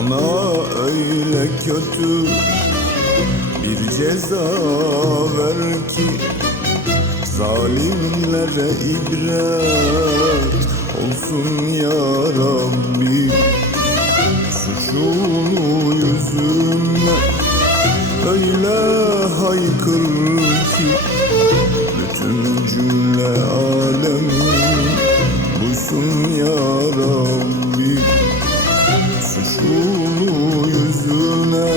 Ona öyle kötü bir ceza ver ki Zalimlere ibret olsun ya Rabbi. Suçunu yüzüne öyle haykır ki Bütün cümle alem duysun ya Rabbi. Suçunu yüzüne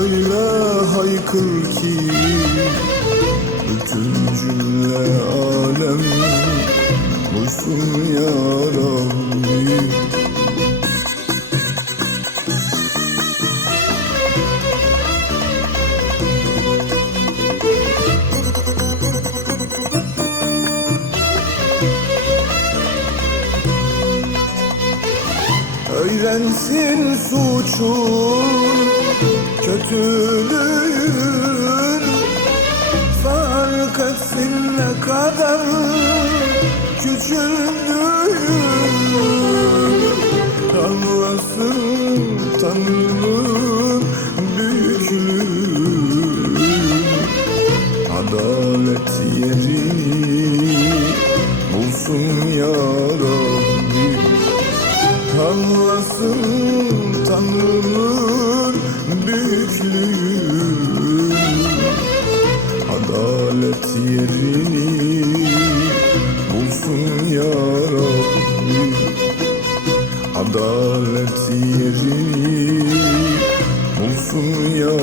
öyle haykır ki Bütün cümle alem duysun ya Rabbi Öğrensin suçun, kötülüğün Fark etsin ne kadar küçüldüğün. Anlasın Tanrı'nın Tanrı'nın büyüklüğü. Adalet yerini bulsun ya Adalet yerini bulsun ya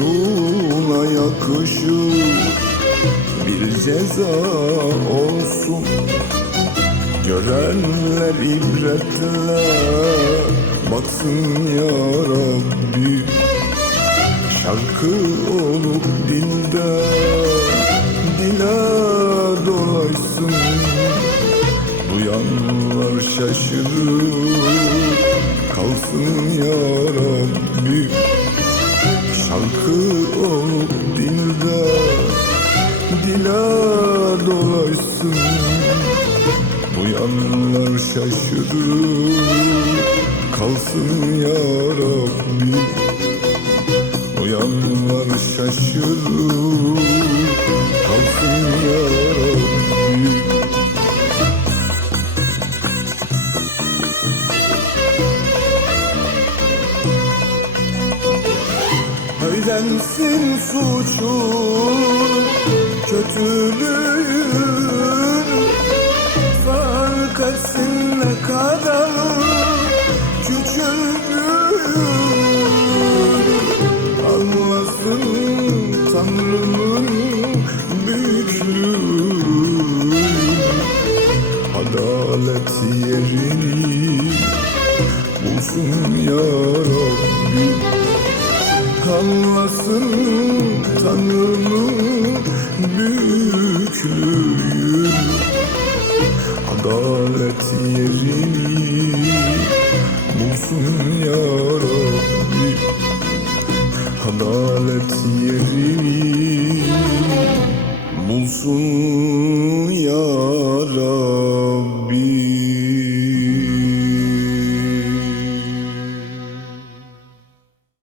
suçuna yakışır bir ceza olsun. Görenler ibretle baksın ya Rabbi Şarkı olup dilde dile dolaysın Duyanlar şaşırır kalsın ya Rabbi Şarkı olup dilde dile dolaysın Duyanlar şaşırır kalsın ya Rabbi Duyanlar şaşırır kalsın ya Rabbi Öğrensin suçun, kötülüğün. Fark etsin ne kadar Tanrı'nın büyüklüğün Adalet yerini bulsun ya Rabbi Anlasın Tanrı'nın büyüklüğün Adalet yerini bulsun ya Rabbi Adalet yerini bulsun ya